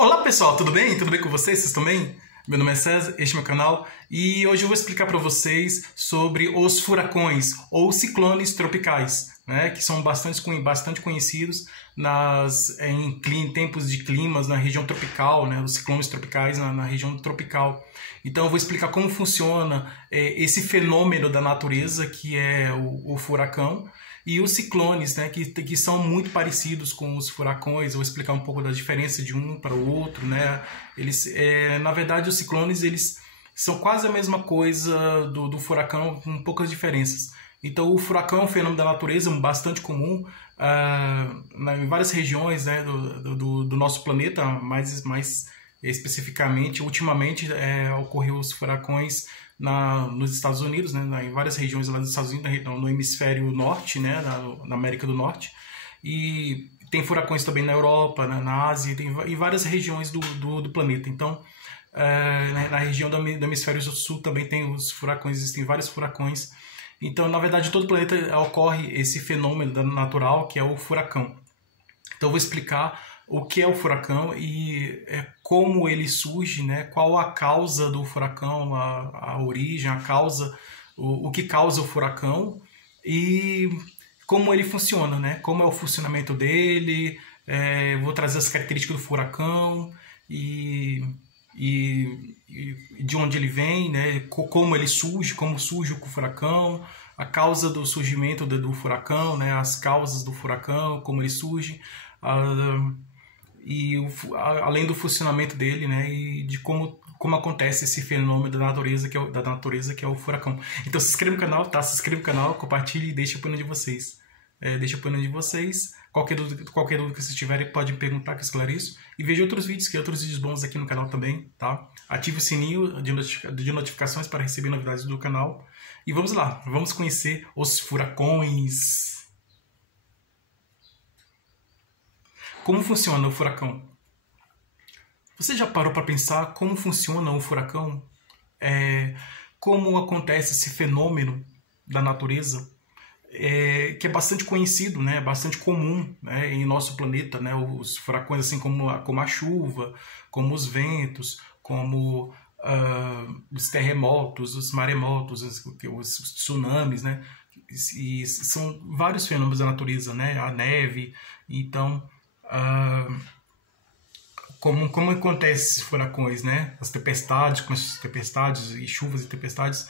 Olá pessoal, tudo bem? Tudo bem com vocês? Vocês estão bem? Meu nome é César, este é meu canal e hoje eu vou explicar para vocês sobre os furacões ou ciclones tropicais, né, que são bastante conhecidos em tempos de climas na região tropical, né, os ciclones tropicais na região tropical. Então eu vou explicar como funciona esse fenômeno da natureza que é o furacão. E os ciclones, né, que são muito parecidos com os furacões. Eu vou explicar um pouco da diferença de um para o outro, né? Na verdade, os ciclones eles são quase a mesma coisa do furacão, com poucas diferenças. Então, o furacão é um fenômeno da natureza bastante comum em várias regiões, né, do nosso planeta, mais especificamente. Ultimamente, ocorreu os furacões nos Estados Unidos, né, em várias regiões lá dos Estados Unidos, no hemisfério norte, né, na América do Norte, e tem furacões também na Europa, na Ásia, em várias regiões do planeta. Então, na região do hemisfério sul também tem os furacões, existem vários furacões. Então, na verdade, em todo o planeta ocorre esse fenômeno natural que é o furacão. Então, eu vou explicar o que é o furacão e como ele surge, né? Qual a causa do furacão, a origem, a causa, o que causa o furacão e como ele funciona, né? Como é o funcionamento dele, vou trazer as características do furacão e de onde ele vem, né? Como ele surge, como surge o furacão, a causa do surgimento do furacão, né? As causas do furacão, como ele surge, além do funcionamento dele, né, e de como acontece esse fenômeno da natureza que é o furacão. Então se inscreva no canal, tá? Se inscreva no canal, compartilhe e deixe a opinião de vocês. Deixe a opinião de vocês. Qualquer dúvida que vocês tiverem, podem perguntar que eu esclareço. E veja outros vídeos bons aqui no canal também, tá? Ative o sininho de notificações para receber novidades do canal. E vamos lá, vamos conhecer os furacões. Como funciona o furacão? Você já parou para pensar como funciona um furacão? Como acontece esse fenômeno da natureza? Que é bastante conhecido, né? Bastante comum, né? Em nosso planeta, né? Os furacões, assim como a chuva, como os ventos, como os terremotos, os maremotos, os tsunamis, né? E são vários fenômenos da natureza, né? A neve, então... como acontece esses furacões, né? As tempestades, com as tempestades e chuvas e tempestades,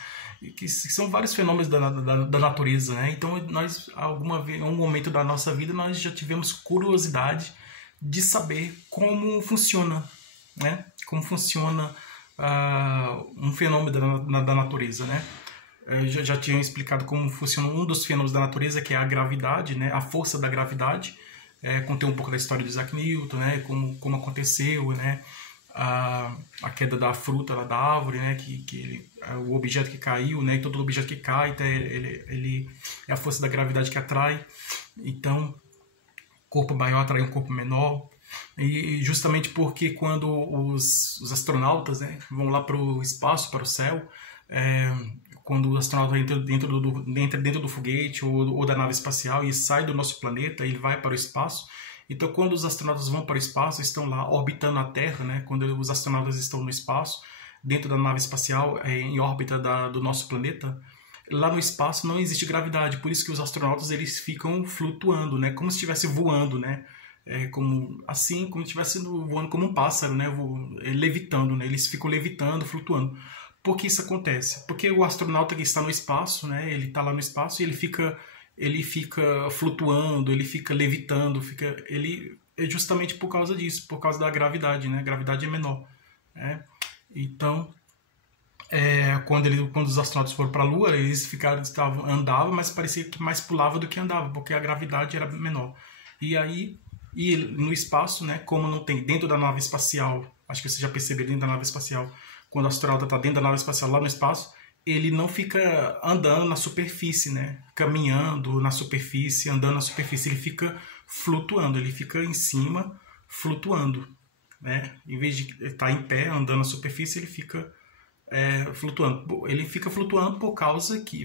que são vários fenômenos da natureza, né? Então nós, em um momento da nossa vida, nós já tivemos curiosidade de saber como funciona, né? Como funciona um fenômeno da natureza, né? Eu já tinha explicado como funciona um dos fenômenos da natureza, que é a gravidade, né? A força da gravidade. Contei um pouco da história de Isaac Newton, né, como aconteceu, né, a queda da fruta lá da árvore, né, o objeto que caiu, né, e todo objeto que cai, então, ele é a força da gravidade que atrai. Então, corpo maior atrai um corpo menor. E justamente porque quando os astronautas, né, vão lá para o espaço, para o céu, quando o astronauta entra dentro do foguete ou da nave espacial e sai do nosso planeta, ele vai para o espaço. Então, quando os astronautas vão para o espaço, estão lá orbitando a Terra, né? Quando os astronautas estão no espaço, dentro da nave espacial, em órbita do nosso planeta, lá no espaço não existe gravidade, por isso que os astronautas eles ficam flutuando, né? Como se estivesse voando, né? Como se estivesse voando como um pássaro, né? Levitando, né? Eles ficam levitando, flutuando. Por que isso acontece? Porque o astronauta que está no espaço, né, ele está lá no espaço e ele fica flutuando, ele fica levitando, é justamente por causa disso, por causa da gravidade, né? A gravidade é menor, né? Então, quando os astronautas foram para a Lua, eles andavam, mas parecia que mais pulava do que andava, porque a gravidade era menor. E no espaço, né, como não tem dentro da nave espacial, acho que você já percebeu dentro da nave espacial, quando o astronauta está dentro da nave espacial lá no espaço, ele não fica andando na superfície, né? Caminhando na superfície, andando na superfície, ele fica flutuando, ele fica em cima, flutuando, né? Em vez de estar em pé, andando na superfície, ele fica flutuando. Ele fica flutuando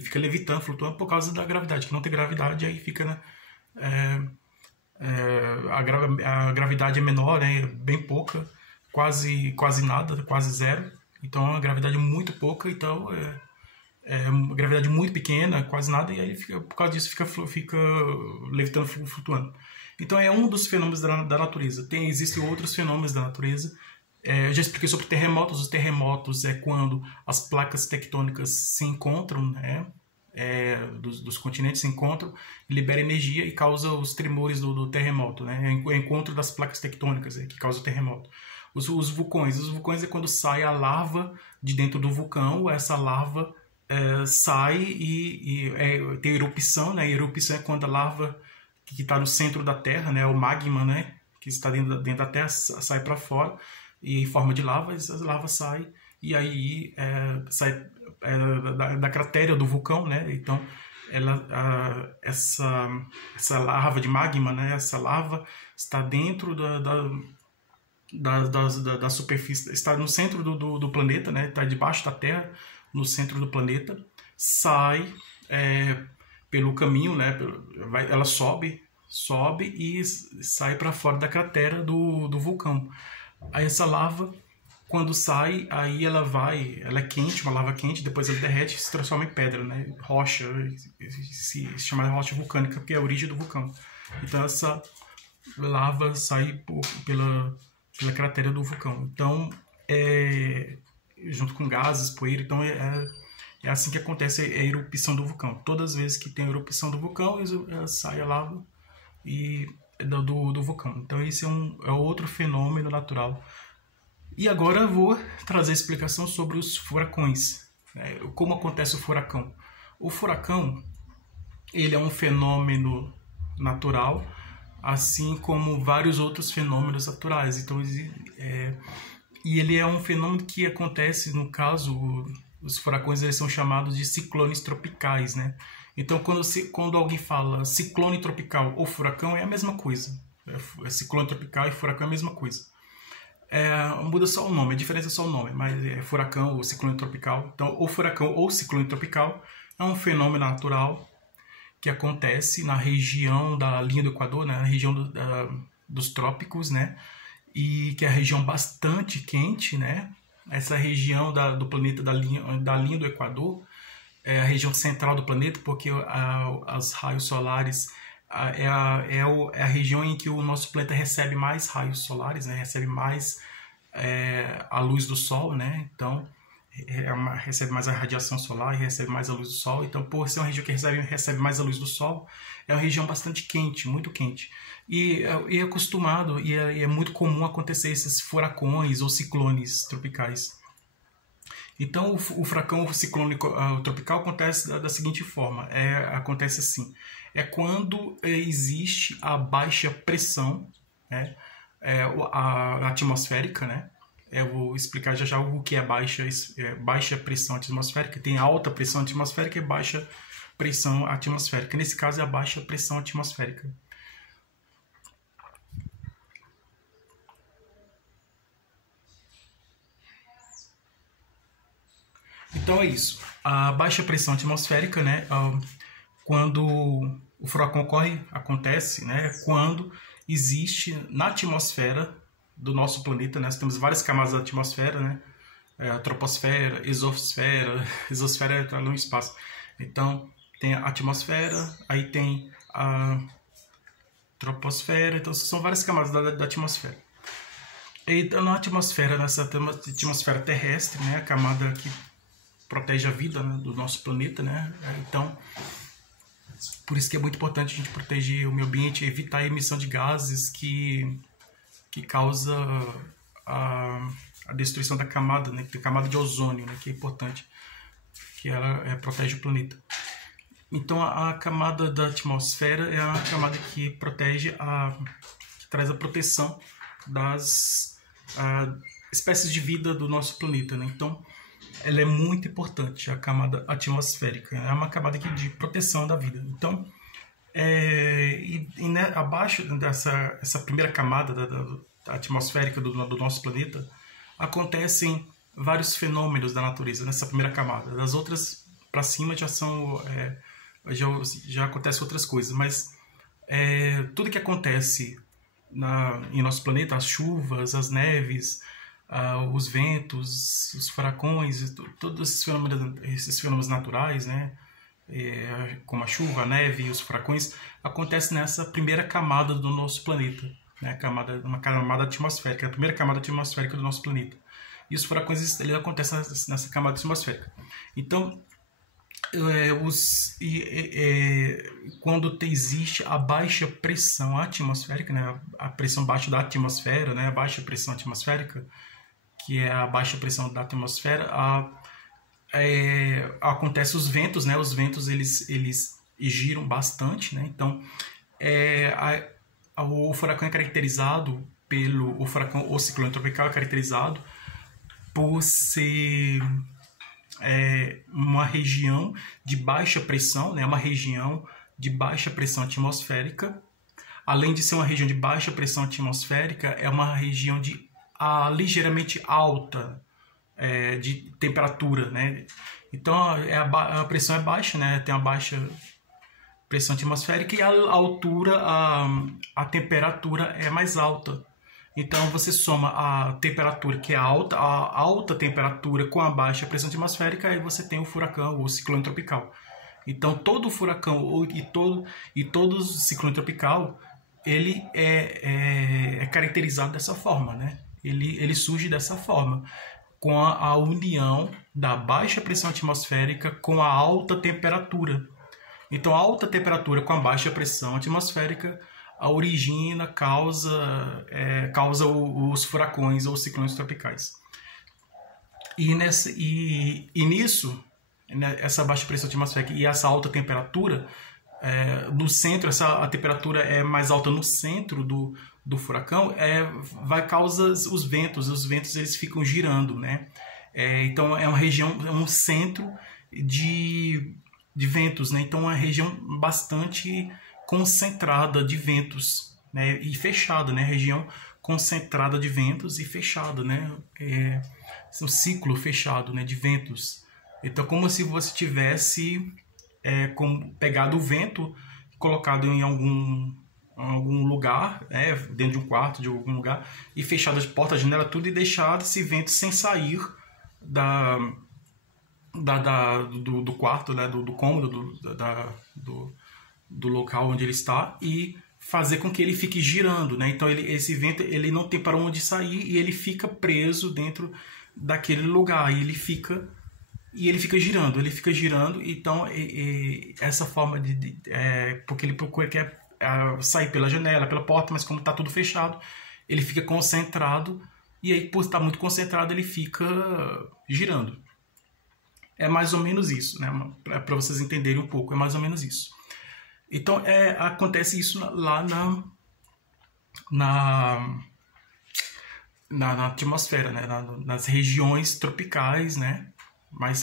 fica levitando, flutuando por causa da gravidade, que não tem gravidade, aí fica, né? A gravidade é menor, né? Bem pouca, quase nada, quase zero. Então é uma gravidade muito pouca, então é uma gravidade muito pequena, quase nada, e aí por causa disso fica levitando, flutuando. Então é um dos fenômenos da natureza. Existem outros fenômenos da natureza. Eu já expliquei sobre terremotos. Os terremotos é quando as placas tectônicas se encontram, né? Dos continentes se encontram, libera energia e causa os tremores do terremoto, né? É o encontro das placas tectônicas que causa o terremoto. Os vulcões é quando sai a lava de dentro do vulcão. Essa lava sai e tem erupção, né? A erupção é quando a lava que está no centro da Terra, né? O magma, né? Que está dentro da Terra, sai para fora e em forma de lava. Essa lava sai e aí sai da cratera do vulcão, né? Então essa lava de magma, né? Essa lava está dentro da superfície, está no centro do planeta, né? Está debaixo da Terra, no centro do planeta, sai pelo caminho, né? Ela sobe e sai para fora da cratera do vulcão. Aí essa lava, quando sai, aí ela é quente, uma lava quente, depois ela derrete e se transforma em pedra, né? Rocha, se chama rocha vulcânica, que é a origem do vulcão. Então essa lava sai pela cratera do vulcão. Então, junto com gases, poeira, então é assim que acontece a erupção do vulcão. Todas as vezes que tem a erupção do vulcão, sai a lava do vulcão. Então esse é outro fenômeno natural. E agora eu vou trazer a explicação sobre os furacões. Como acontece o furacão? O furacão, ele é um fenômeno natural, assim como vários outros fenômenos naturais. Então, e ele é um fenômeno que acontece, no caso, os furacões eles são chamados de ciclones tropicais, né? Então, quando alguém fala ciclone tropical ou furacão, é a mesma coisa. Ciclone tropical e furacão é a mesma coisa. Muda só o nome, a diferença é só o nome, mas é furacão ou ciclone tropical. Então, o furacão ou ciclone tropical é um fenômeno natural que acontece na região da linha do Equador, né? Na região dos trópicos, né? E que é a região bastante quente, né? Essa região do planeta da linha do Equador é a região central do planeta, porque os raios solares é a região em que o nosso planeta recebe mais raios solares, né? Recebe mais a luz do Sol, né? Então recebe mais a radiação solar e recebe mais a luz do Sol. Então, por ser uma região que recebe mais a luz do Sol, é uma região bastante quente, muito quente. E é acostumado, e é muito comum acontecer esses furacões ou ciclones tropicais. Então, o furacão, o ciclone tropical acontece da seguinte forma. Acontece assim. É quando existe a baixa pressão, né? A atmosférica, né? Eu vou explicar já o que é baixa pressão atmosférica. Tem alta pressão atmosférica e baixa pressão atmosférica. Nesse caso é a baixa pressão atmosférica. Então é isso. A baixa pressão atmosférica, né? Quando o furacão acontece, né? Quando existe na atmosfera do nosso planeta, né? Nós temos várias camadas da atmosfera, né? A troposfera, exosfera está no espaço. Então, tem a atmosfera, aí tem a troposfera, então são várias camadas da atmosfera. E na atmosfera, nessa atmosfera terrestre, né? A camada que protege a vida, né, do nosso planeta, né? Então, por isso que é muito importante a gente proteger o meio ambiente, evitar a emissão de gases que causa a destruição da camada, né, da camada de ozônio, né, que é importante, que ela protege o planeta. Então, a camada da atmosfera é a camada que protege, que traz a proteção das espécies de vida do nosso planeta, né? Então, ela é muito importante, a camada atmosférica. É uma camada de proteção da vida. Então, abaixo essa primeira camada da atmosférica do nosso planeta, acontecem vários fenômenos da natureza nessa primeira camada. Das outras para cima já acontecem outras coisas, mas tudo que acontece em nosso planeta, as chuvas, as neves, os ventos, os furacões, todos esses fenômenos naturais, né? Como a chuva, a neve e os furacões, acontecem nessa primeira camada do nosso planeta, né? Uma camada atmosférica, a primeira camada atmosférica do nosso planeta. E os furacões eles acontecem nessa camada atmosférica. Então, quando existe a baixa pressão atmosférica, né? A pressão baixa da atmosfera, né? A baixa pressão atmosférica, que é a baixa pressão da atmosfera, acontece os ventos, né? Os ventos eles giram bastante, né? Então, o furacão é caracterizado o furacão ou ciclone tropical é caracterizado por ser uma região de baixa pressão, né? Uma região de baixa pressão atmosférica. Além de ser uma região de baixa pressão atmosférica, é uma região ligeiramente alta de temperatura, né? Então a pressão é baixa, né? Tem uma baixa pressão atmosférica e a altura, a temperatura é mais alta. Então você soma a temperatura que é alta, a alta temperatura com a baixa pressão atmosférica, aí você tem o furacão ou ciclone tropical. Então todo furacão e todo ciclone tropical ele é caracterizado dessa forma, né? Ele surge dessa forma, com a união da baixa pressão atmosférica com a alta temperatura. Então a alta temperatura com a baixa pressão atmosférica causa os furacões ou ciclones tropicais. E nisso, né, essa baixa pressão atmosférica e essa alta temperatura, no centro, a temperatura é mais alta no centro do furacão, vai causar os ventos eles ficam girando, né? Então é uma região, é um centro de ventos, né? Então é uma região bastante concentrada de ventos, né? E fechada, né? Região concentrada de ventos e fechada, né? Um ciclo fechado, né? De ventos. Então como se você tivesse pegado o vento, colocado em algum lugar, dentro de um quarto, de algum lugar, e fechado as portas, a janela, tudo, e deixado esse vento sem sair do quarto, né? do cômodo, do local onde ele está, e fazer com que ele fique girando, né? Então esse vento ele não tem para onde sair e ele fica preso dentro daquele lugar, e ele fica girando. Então essa forma porque ele quer sair pela janela, pela porta, mas como está tudo fechado, ele fica concentrado, e aí por estar muito concentrado ele fica girando. É mais ou menos isso, né? Para vocês entenderem um pouco, é mais ou menos isso. Então acontece isso lá na atmosfera, né? Nas regiões tropicais, né?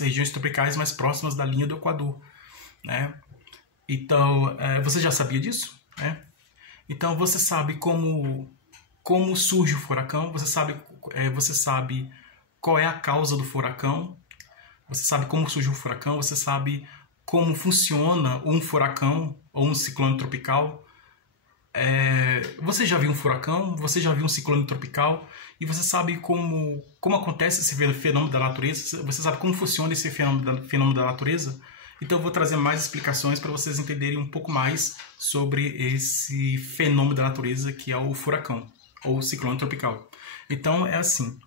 Regiões tropicais mais próximas da linha do Equador, né? Então você já sabia disso, né? Então você sabe como surge o furacão, você sabe qual é a causa do furacão, você sabe como surge o furacão, você sabe como funciona um furacão ou um ciclone tropical. Você já viu um furacão, você já viu um ciclone tropical, e você sabe como acontece esse fenômeno da natureza, você sabe como funciona esse fenômeno da natureza. Então eu vou trazer mais explicações para vocês entenderem um pouco mais sobre esse fenômeno da natureza que é o furacão ou o ciclone tropical. Então é assim,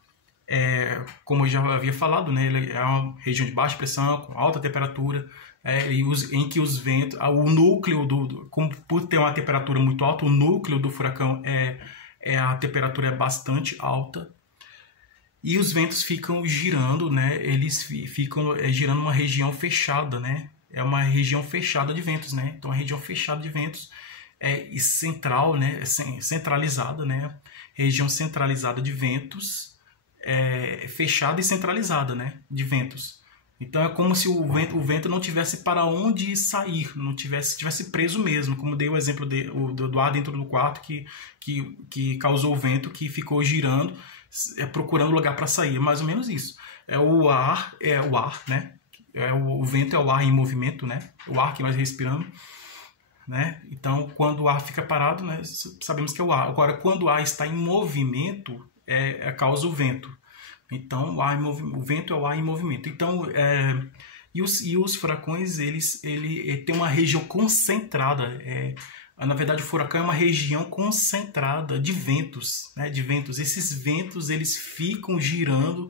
como eu já havia falado, né, ele é uma região de baixa pressão, com alta temperatura, em que os ventos, o núcleo por ter uma temperatura muito alta, o núcleo do furacão a temperatura é bastante alta, e os ventos ficam girando, né? Eles ficam girando uma região fechada, né? É uma região fechada de ventos, né? Então, a região fechada de ventos e central, né? Centralizada, né? Região centralizada de ventos, fechada e centralizada, né? De ventos. Então é como se o vento não tivesse para onde sair, não tivesse preso mesmo, como dei o exemplo do ar dentro do quarto que causou o vento, que ficou girando, procurando lugar para sair. É mais ou menos isso. O ar, né? O vento é o ar em movimento, né? O ar que nós respiramos, né? Então quando o ar fica parado, né, sabemos que é o ar. Agora, quando o ar está em movimento, causa o vento. Então, o vento é o ar em movimento. Então, e os furacões, ele tem uma região concentrada. Na verdade, o furacão é uma região concentrada de ventos, né? De ventos. Esses ventos, eles ficam girando,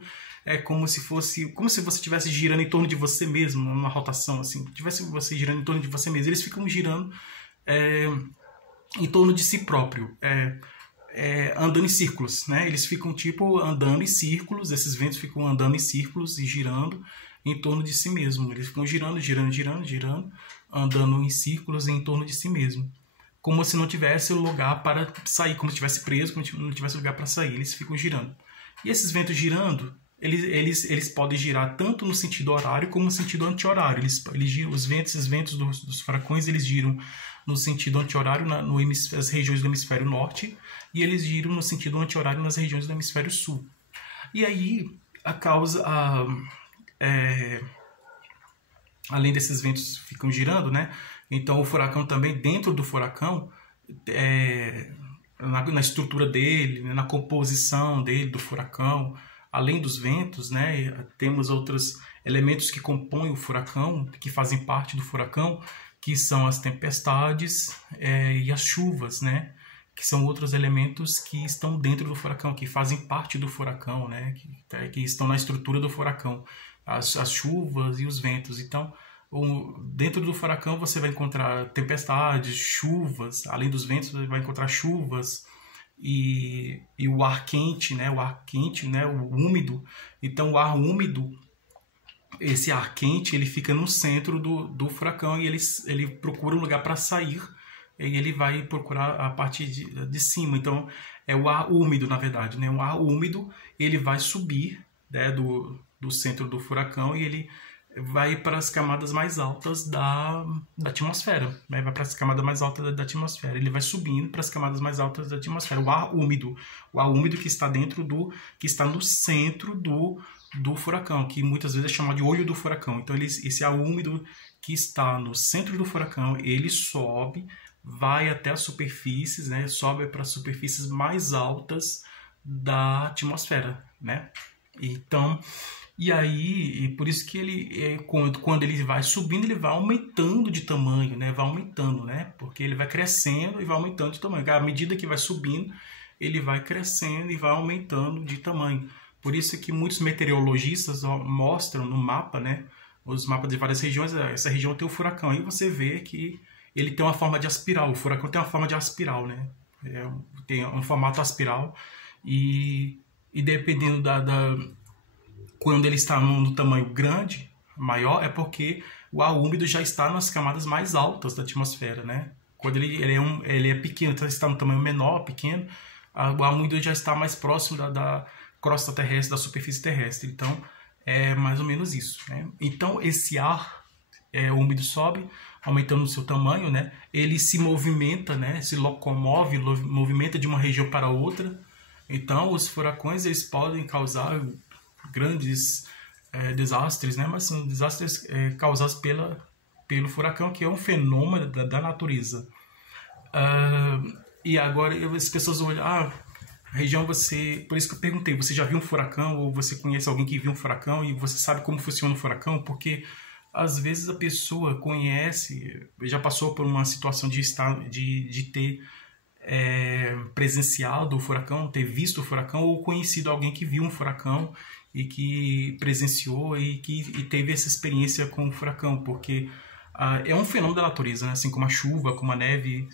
como se você estivesse girando em torno de você mesmo, numa rotação assim. Tivesse você girando em torno de você mesmo. Eles ficam girando em torno de si próprio. Andando em círculos, né? Eles ficam tipo andando em círculos, esses ventos ficam andando em círculos e girando em torno de si mesmo. Eles ficam girando, andando em círculos em torno de si mesmo. Como se não tivesse lugar para sair, como se estivesse preso, como se não tivesse lugar para sair. Eles ficam girando. E esses ventos girando, eles podem girar tanto no sentido horário como no sentido anti-horário. Esses ventos dos furacões, eles giram no sentido anti-horário nas regiões do hemisfério norte, e eles giram no sentido anti-horário nas regiões do hemisfério sul. E aí, além desses ventos ficam girando, né? Então o furacão também, dentro do furacão, na estrutura dele, na composição dele, do furacão, além dos ventos, né? Temos outros elementos que compõem o furacão, que fazem parte do furacão, que são as tempestades e as chuvas, né? Que são outros elementos que estão dentro do furacão, que fazem parte do furacão, né? Que estão na estrutura do furacão, as chuvas e os ventos. Então, dentro do furacão você vai encontrar tempestades, chuvas, além dos ventos você vai encontrar chuvas e o ar quente, né? O úmido. Então, o ar úmido, esse ar quente, ele fica no centro do furacão e ele procura um lugar para sair, e ele vai procurar a parte de cima. Então, é o ar úmido, na verdade, né? O ar úmido, ele vai subir, né, do centro do furacão, e ele vai para as camadas mais altas da atmosfera, né? Vai para as camadas mais altas da atmosfera. Ele vai subindo para as camadas mais altas da atmosfera. O ar úmido que está que está no centro do furacão, que muitas vezes é chamado de olho do furacão. Então, esse ar úmido que está no centro do furacão, ele sobe, vai até as superfícies, né? Sobe para as superfícies mais altas da atmosfera, né? Então, e por isso que ele, quando ele vai subindo, ele vai aumentando de tamanho, né? Vai aumentando, né? Porque ele vai crescendo e vai aumentando de tamanho. À medida que vai subindo, ele vai crescendo e vai aumentando de tamanho. Por isso que muitos meteorologistas mostram no mapa, né? Os mapas de várias regiões, essa região tem o furacão. Aí você vê que ele tem uma forma de aspiral. O furacão tem uma forma de aspiral, né? Tem um formato aspiral. E dependendo quando ele está no tamanho grande, maior, é porque o ar úmido já está nas camadas mais altas da atmosfera, né? Quando ele é pequeno, então está no tamanho menor, pequeno, o ar úmido já está mais próximo da crosta terrestre, da superfície terrestre. Então, é mais ou menos isso, né? Então, esse ar úmido sobe, aumentando o seu tamanho, né? Ele se movimenta, né? Se locomove, movimenta de uma região para outra. Então, os furacões, eles podem causar grandes desastres, né? Mas são desastres causados pelo furacão, que é um fenômeno da natureza. E agora as pessoas olham, a região por isso que eu perguntei, você já viu um furacão, ou você conhece alguém que viu um furacão e você sabe como funciona um furacão? Porque às vezes a pessoa conhece, já passou por uma situação de ter presenciado o furacão, ter visto o furacão, ou conhecido alguém que viu um furacão e que presenciou e teve essa experiência com o furacão, porque é um fenômeno da natureza, né? Assim como a chuva, como a neve,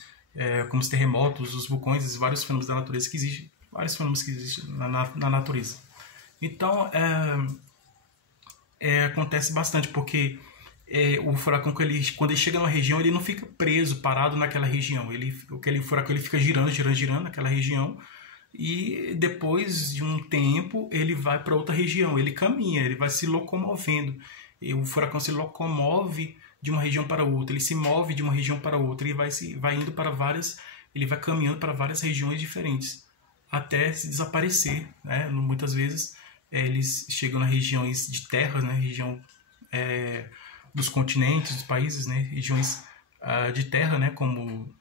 como os terremotos, os vulcões, vários fenômenos da natureza que existem, vários fenômenos que existem na natureza. Então, acontece bastante, porque o furacão, quando ele chega numa região, ele não fica preso, parado naquela região. Aquele furacão, ele fica girando naquela região, e depois de um tempo ele vai para outra região, ele caminha, ele vai se locomovendo. E o furacão se locomove de uma região para outra, ele se move de uma região para outra, e vai indo para ele vai caminhando para várias regiões diferentes, até se desaparecer, né? Muitas vezes eles chegam nas regiões de terra, né? Região dos continentes, dos países, né? Regiões de terra, né? Como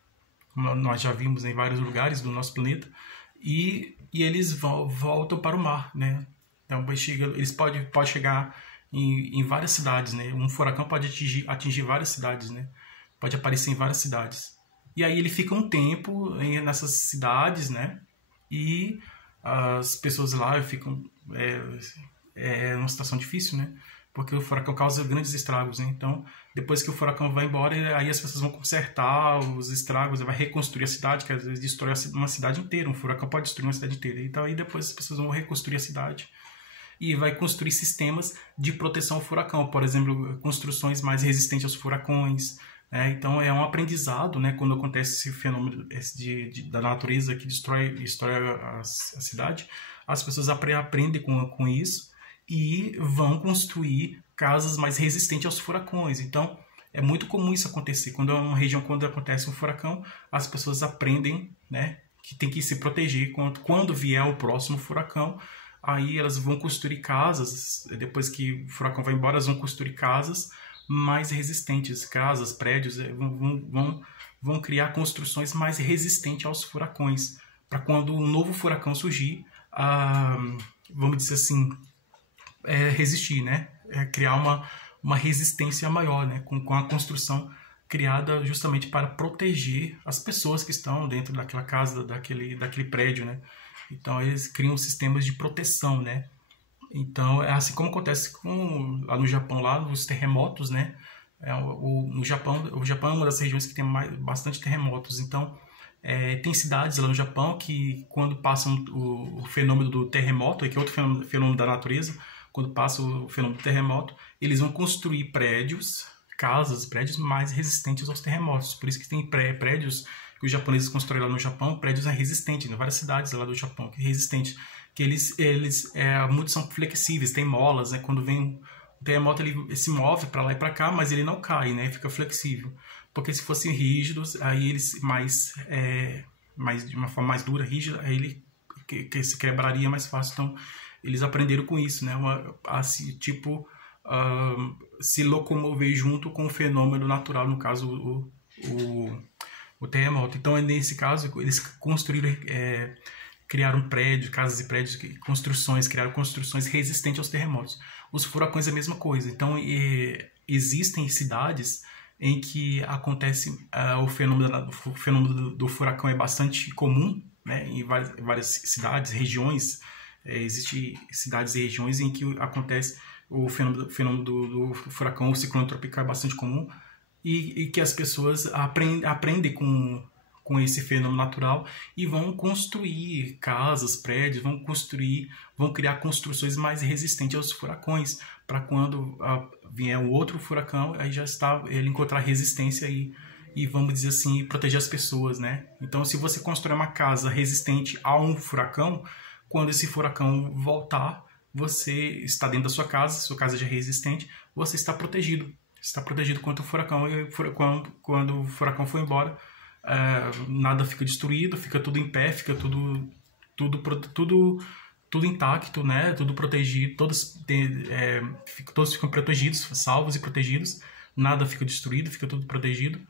nós já vimos em vários lugares do nosso planeta, e eles voltam para o mar, né? Então eles podem chegar em várias cidades, né? Um furacão pode atingir várias cidades, né? Pode aparecer em várias cidades. E aí ele fica um tempo nessas cidades, né? E as pessoas lá ficam... É uma situação difícil, né? Porque o furacão causa grandes estragos, né? Então, depois que o furacão vai embora, aí as pessoas vão consertar os estragos, vai reconstruir a cidade, que às vezes destrói uma cidade inteira. Um furacão pode destruir uma cidade inteira. Então, aí depois as pessoas vão reconstruir a cidade e vai construir sistemas de proteção ao furacão. Por exemplo, construções mais resistentes aos furacões. Então, é um aprendizado, né? Quando acontece esse fenômeno da natureza que destrói a cidade, as pessoas aprendem com isso e vão construir casas mais resistentes aos furacões. Então, é muito comum isso acontecer. Quando acontece um furacão, as pessoas aprendem, né, que tem que se proteger quando vier o próximo furacão. Aí elas vão construir casas, depois que o furacão vai embora, elas vão construir casas mais resistentes, casas, prédios, vão criar construções mais resistentes aos furacões, para quando um novo furacão surgir, vamos dizer assim, resistir, né? Criar uma resistência maior, né? Com a construção criada justamente para proteger as pessoas que estão dentro daquela casa, daquele prédio, né? Então eles criam sistemas de proteção, né? Então é assim como acontece lá no Japão, lá nos terremotos, né? O Japão é uma das regiões que tem bastante terremotos. Então tem cidades lá no Japão que quando passam o fenômeno do terremoto, que é outro fenômeno da natureza, quando passa o fenômeno do terremoto, eles vão construir prédios mais resistentes aos terremotos. Por isso que tem prédios que os japoneses constroem lá no Japão, prédios resistentes, em várias cidades lá do Japão, que é resistente, que muitos são flexíveis, tem molas, né? Quando vem o terremoto, ele se move para lá e para cá, mas ele não cai, né? Fica flexível. Porque se fossem rígidos, aí eles de uma forma mais dura, rígida, aí ele se quebraria mais fácil. Então, eles aprenderam com isso, né? Se locomover junto com o fenômeno natural, no caso o terremoto. Então, nesse caso, eles criaram casas e prédios, criaram construções resistentes aos terremotos. Os furacões é a mesma coisa. Então, existem cidades em que acontece o fenômeno do furacão é bastante comum, né? Em várias cidades, regiões. Existem cidades e regiões em que acontece o fenômeno do furacão, o ciclone tropical é bastante comum, e que as pessoas aprendem com esse fenômeno natural e vão construir casas, prédios, vão criar construções mais resistentes aos furacões, para quando vier um outro furacão, aí já está ele encontrar resistência e vamos dizer assim, proteger as pessoas, né? Então, se você constrói uma casa resistente a um furacão, quando esse furacão voltar, você está dentro da sua casa já é resistente, você está protegido. Está protegido contra o furacão. E quando o furacão for embora, nada fica destruído, fica tudo em pé, fica tudo intacto, né? Tudo protegido, todos ficam protegidos, salvos e protegidos. Nada fica destruído, fica tudo protegido.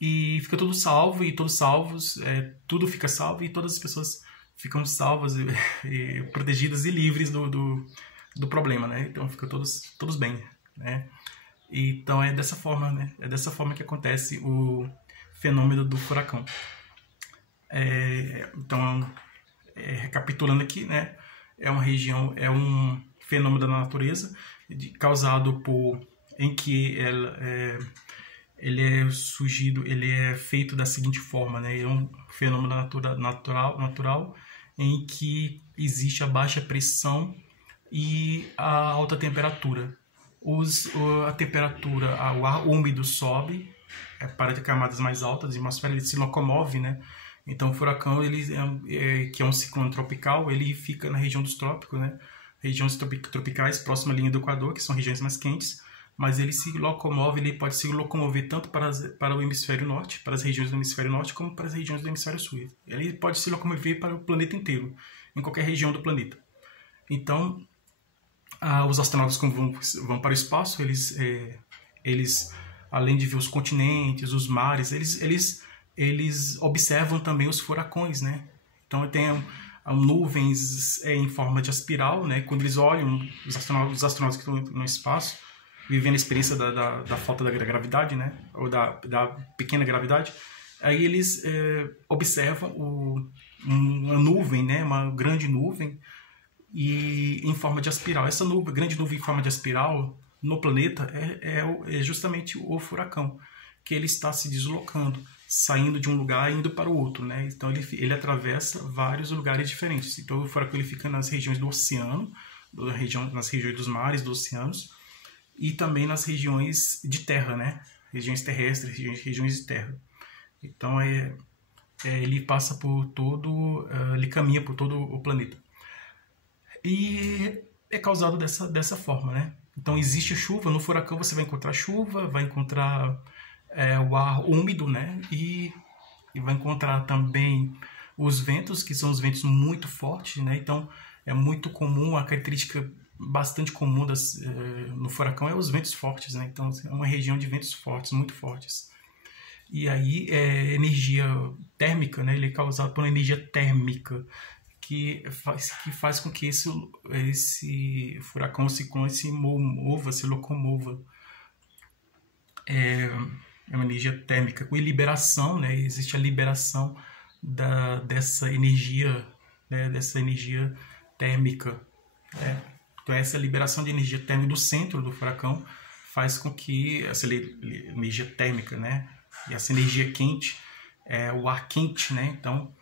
E fica tudo salvo e todos salvos, tudo fica salvo e todas as pessoas ficam salvas e protegidas e livres do problema, né? Então fica todos bem, né? Então é dessa forma, né? É dessa forma que acontece o fenômeno do furacão. Então, recapitulando aqui, né? É um fenômeno da natureza causado em que ele é feito da seguinte forma, né? É um fenômeno natural em que existe a baixa pressão e a alta temperatura. A temperatura, o ar úmido sobe para camadas mais altas da atmosfera, ele se locomove, né? Então o furacão, que é um ciclone tropical, ele fica na região dos trópicos, né? Regiões tropicais próxima à linha do Equador, que são regiões mais quentes, mas ele pode se locomover tanto para o hemisfério norte, para as regiões do hemisfério norte, como para as regiões do hemisfério sul. Ele pode se locomover para o planeta inteiro, em qualquer região do planeta. Então, os astronautas, quando vão para o espaço, eles além de ver os continentes, os mares, eles observam também os furacões, né? Então, nuvens em forma de espiral, né? Quando eles olham, os astronautas que estão no espaço, vivendo a experiência da falta da gravidade, né? Ou da pequena gravidade, aí eles observam uma nuvem, né? Uma grande nuvem e em forma de espiral. Essa grande nuvem em forma de espiral no planeta é justamente o furacão, que ele está se deslocando, saindo de um lugar e indo para o outro, né? Então ele atravessa vários lugares diferentes. Então o furacão ele fica nas regiões do oceano, nas regiões dos mares, dos oceanos, e também nas regiões de terra, né? Regiões terrestres, regiões de terra. Então ele passa por todo, ele caminha por todo o planeta. E é causado dessa forma, né? Então existe chuva, no furacão você vai encontrar chuva, vai encontrar o ar úmido, né? E vai encontrar também os ventos, que são os ventos muito fortes, né? Então é muito comum, a característica bastante comum no furacão é os ventos fortes, né? Então é uma região de ventos fortes, muito fortes. E aí energia térmica, né? Ele é causado por uma energia térmica que faz com que esse furacão se mova, se locomova. É uma energia térmica com liberação, né? Existe a liberação dessa energia, né? Dessa energia térmica, né? Então essa liberação de energia térmica do centro do furacão faz com que essa energia térmica, né? E essa energia quente é o ar quente, né? Então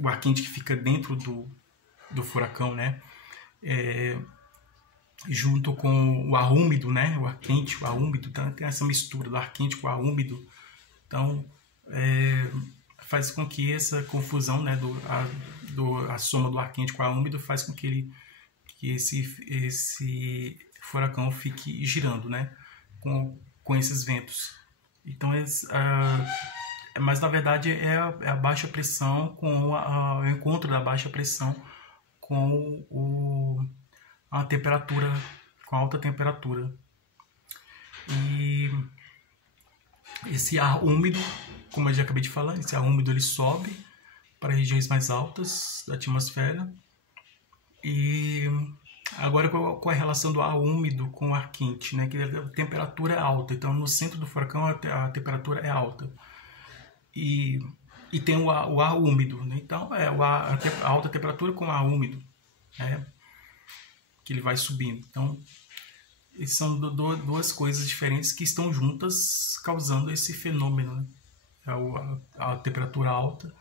o ar quente que fica dentro do furacão, né? Junto com o ar úmido, né? O ar quente, o ar úmido, então tem essa mistura do ar quente com o ar úmido. Então faz com que essa confusão, né? A soma do ar quente com o ar úmido faz com que esse furacão fique girando, né? Com esses ventos. Então mas na verdade é a baixa pressão com o encontro da baixa pressão com a temperatura, com a alta temperatura. E esse ar úmido, como eu já acabei de falar, esse ar úmido ele sobe para regiões mais altas da atmosfera. E agora qual é a relação do ar úmido com o ar quente, né? Que a temperatura é alta, então no centro do furacão a temperatura é alta. E tem o ar úmido, né? Então a alta temperatura com o ar úmido, né? Que ele vai subindo. Então são duas coisas diferentes que estão juntas causando esse fenômeno, né? A temperatura alta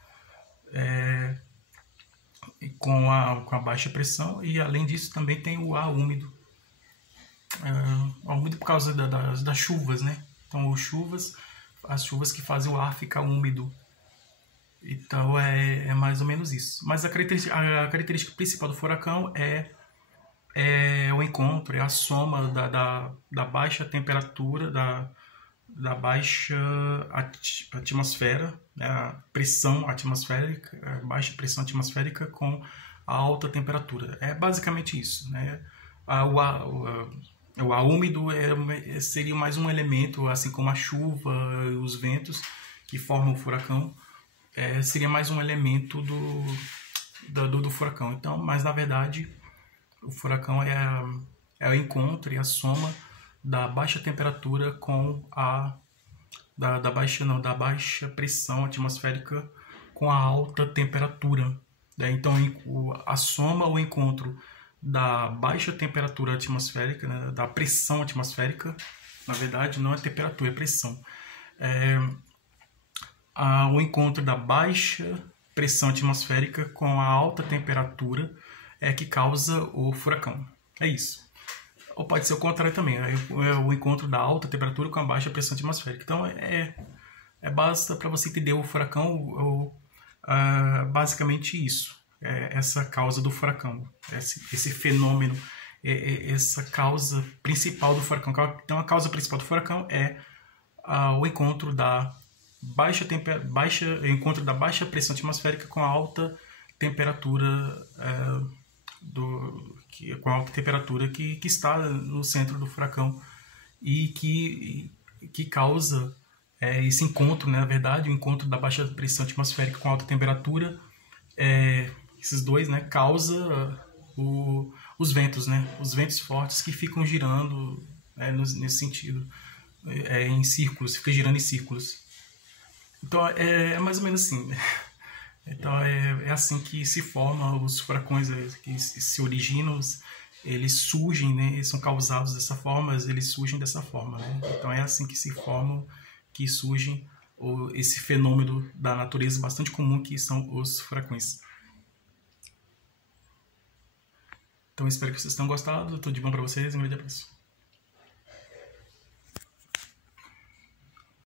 com a baixa pressão, e além disso também tem o ar úmido. O ar úmido por causa das chuvas, né? Então as chuvas que fazem o ar ficar úmido. Então é mais ou menos isso. Mas a característica principal do furacão é o encontro, é a soma da baixa temperatura, da baixa atmosfera, né, a pressão atmosférica, a baixa pressão atmosférica com a alta temperatura. É basicamente isso, né? O ar úmido seria mais um elemento, assim como a chuva, os ventos que formam o furacão, seria mais um elemento do furacão. Então, mas na verdade o furacão é o encontro e a soma da baixa temperatura com da baixa pressão atmosférica com a alta temperatura, né? Então a soma, o encontro da baixa temperatura atmosférica, né? Da pressão atmosférica, na verdade não é temperatura, é pressão, o encontro da baixa pressão atmosférica com a alta temperatura que causa o furacão. É isso. Ou pode ser o contrário também, é o encontro da alta temperatura com a baixa pressão atmosférica. Então basta para você entender o furacão, basicamente isso, essa causa do furacão, esse fenômeno, essa causa principal do furacão. Então a causa principal do furacão é o encontro da encontro da baixa pressão atmosférica com a alta temperatura com a alta temperatura que está no centro do furacão e que causa esse encontro, né, na verdade, o encontro da baixa pressão atmosférica com a alta temperatura esses dois, né, causa os ventos, né, os ventos fortes que ficam girando nesse sentido, em círculos, fica girando em círculos. Então é mais ou menos assim. Então é assim que se formam os furacões, que se originam, eles surgem, né? Eles são causados dessa forma, mas eles surgem dessa forma, né? Então é assim que se formam, que surgem esse fenômeno da natureza bastante comum que são os furacões. Então espero que vocês tenham gostado, tudo de bom para vocês, um grande abraço.